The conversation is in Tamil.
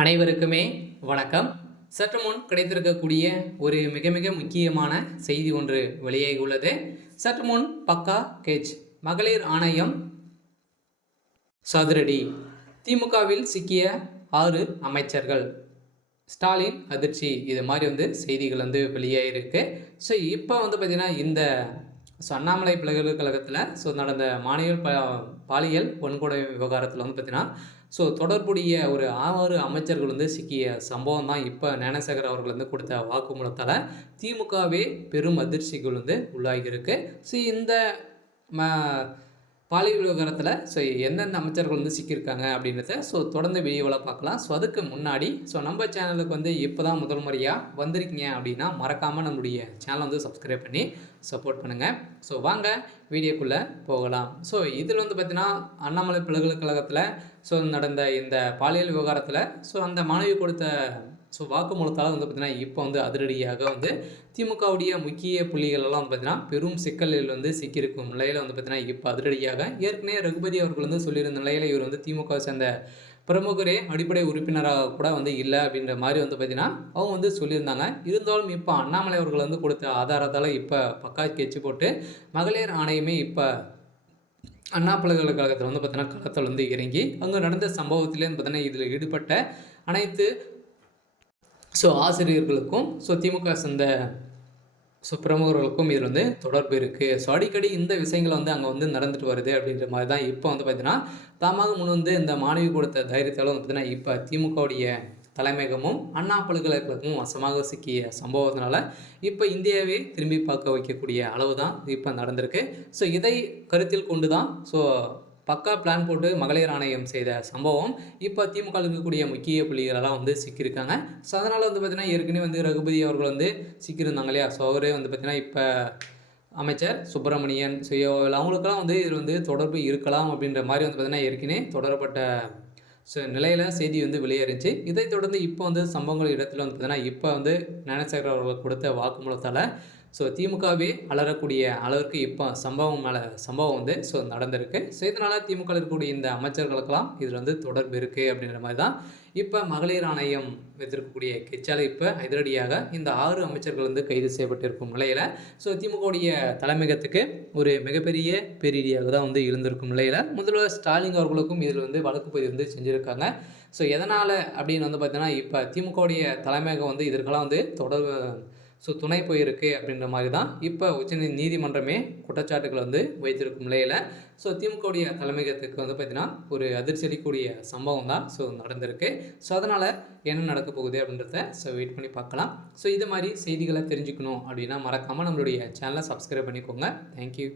அனைவருக்குமே வணக்கம். சற்று முன் கிடைத்திருக்கக்கூடிய ஒரு மிக மிக முக்கியமான செய்தி ஒன்று வெளியாகி உள்ளது. சற்று முன் பக்கா கேச் மகளிர் ஆணையம் சதுரடி. திமுகவில் சிக்கிய 6 அமைச்சர்கள். ஸ்டாலின் அதிர்ச்சி. இது மாதிரி செய்திகள் வெளியாகிருக்கு. ஸோ இப்போ பார்த்தீங்கன்னா இந்த அண்ணாமலை பல்கலைக்கழகத்தில் நடந்த மாணவியர் பாலியல் வன்கொடுமை விவகாரத்தில் பார்த்தீங்கன்னா தொடர்புடைய ஒரு 6 அமைச்சர்கள் சிக்கிய சம்பவம் தான் இப்போ ஞானசேகர் அவர்கள் கொடுத்த வாக்குமூலத்தால் திமுகவே பெரும் அதிர்ச்சிகள் உள்ளாகியிருக்கு. இந்த பாலியல் விவகாரத்தில் எந்தெந்த அமைச்சர்கள் சிக்கியிருக்காங்க அப்படின்றத தொடர்ந்து வீடியோவில் பார்க்கலாம். அதுக்கு முன்னாடி நம்ம சேனலுக்கு இப்போ தான் முதல் முறையாக வந்திருக்கீங்க அப்படின்னா மறக்காமல் நம்மளுடைய சேனலை சப்ஸ்கிரைப் பண்ணி சப்போர்ட் பண்ணுங்கள். வாங்க வீடியோக்குள்ளே போகலாம். இதில் பார்த்தீங்கன்னா அண்ணாமலை பல்கலைக்கழகத்தில் நடந்த இந்த பாலியல் விவகாரத்தில் அந்த மாணவி கொடுத்த வாக்குமூலத்தால் பார்த்தீங்கன்னா இப்போ அதிரடியாக திமுகவுடைய முக்கிய புள்ளிகள் எல்லாம் பார்த்தீங்கன்னா பெரும் சிக்கலில் சிக்கியிருக்கும் நிலையில் பார்த்தீங்கன்னா இப்போ அதிரடியாக ஏற்கனவே ரகுபதி அவர்கள் சொல்லியிருந்த நிலையில் இவர் திமுக சேர்ந்த பிரமுகரே அடிப்படை உறுப்பினராக கூட இல்லை அப்படின்ற மாதிரி பார்த்தீங்கன்னா அவங்க சொல்லியிருந்தாங்க. இருந்தாலும் இப்போ அண்ணாமலை அவர்கள் கொடுத்த ஆதாரத்தால் இப்போ பக்கா கெச்சு போட்டு மகளிர் ஆணையமே இப்போ அண்ணா பல்கலைக்கழகத்தில் பார்த்தீங்கன்னா களத்தில் இறங்கி அங்கே நடந்த சம்பவத்திலே பார்த்தீங்கன்னா இதில் ஈடுபட்ட அனைத்து ஆசிரியர்களுக்கும் திமுக சேர்ந்த பிரமுகர்களுக்கும் இதில் தொடர்பு இருக்குது. அடிக்கடி இந்த விஷயங்கள் அங்கே நடந்துட்டு வருது அப்படின்ற மாதிரி தான் இப்போ பார்த்தீங்கன்னா தாமாக முன் இந்த மாணவி கொடுத்த தைரியத்தால் பார்த்தீங்கன்னா இப்போ திமுகவுடைய தலைமையகமும் அண்ணா பல்கலைக்கழகமும் வசமாக சிக்கிய சம்பவத்தினால இப்போ இந்தியாவே திரும்பி பார்க்க வைக்கக்கூடிய அளவு தான் இப்போ நடந்திருக்கு. இதை கருத்தில் கொண்டு தான் பக்கா பிளான் போட்டு மகளிர் ஆணையம் செய்த சம்பவம் இப்போ திமுக இருக்கக்கூடிய முக்கிய புள்ளிகளெல்லாம் சிக்கியிருக்காங்க. அதனால் பார்த்தீங்கன்னா ஏற்கனவே ரகுபதி அவர்கள் சிக்கியிருந்தாங்க இல்லையா. அவரே பார்த்தீங்கன்னா இப்போ அமைச்சர் சுப்பிரமணியன் அவங்களுக்கெல்லாம் இதில் தொடர்பு இருக்கலாம் அப்படின்ற மாதிரி பார்த்தீங்கன்னா ஏற்கனவே தொடரப்பட்ட நிலையில் செய்தி வெளியேறிச்சு. இதை தொடர்ந்து இப்போ சம்பவங்கள் இடத்துல பார்த்தீங்கன்னா இப்போ ஞானசேகர் அவர்கள் கொடுத்த வாக்குமூலத்தால் திமுகவே அலறக்கூடிய அளவிற்கு இப்போ சம்பவம் மேலே சம்பவம் நடந்திருக்கு. இதனால் திமுக இருக்கக்கூடிய இந்த அமைச்சர்களுக்கெல்லாம் இதில் தொடர்பு இருக்குது அப்படின்ற மாதிரி தான் இப்போ மகளிர் ஆணையம் வைத்திருக்கக்கூடிய கெச்சால் இப்போ அதிரடியாக இந்த 6 அமைச்சர்கள் கைது செய்யப்பட்டிருக்கும் நிலையில் திமுகவுடைய தலைமையகத்துக்கு ஒரு மிகப்பெரிய பேரிடியாக தான் இருந்திருக்கும் நிலையில் முதல்வர் ஸ்டாலின் அவர்களுக்கும் இதில் வழக்கு பதிவு செஞ்சுருக்காங்க. எதனால் அப்படின்னு பார்த்தீங்கன்னா இப்போ திமுகவுடைய தலைமையகம் இதற்கெல்லாம் தொடர்பு துணை போயிருக்கு அப்படின்ற மாதிரி தான் இப்போ நீதிமன்றமே குற்றச்சாட்டுகள் வைத்திருக்கும் நிலையில் திமுகவுடைய தலைமையகத்துக்கு பார்த்தீங்கன்னா ஒரு அதிர்ச்சி அளிக்கக்கூடிய சம்பவம் தான் நடந்திருக்கு. அதனால் என்ன நடக்க போகுது அப்படின்றத வெயிட் பண்ணி பார்க்கலாம். இது மாதிரி செய்திகளை தெரிஞ்சுக்கணும் அப்படின்னா மறக்காமல் நம்மளுடைய சேனலை சப்ஸ்கிரைப் பண்ணிக்கோங்க. தேங்க்யூ.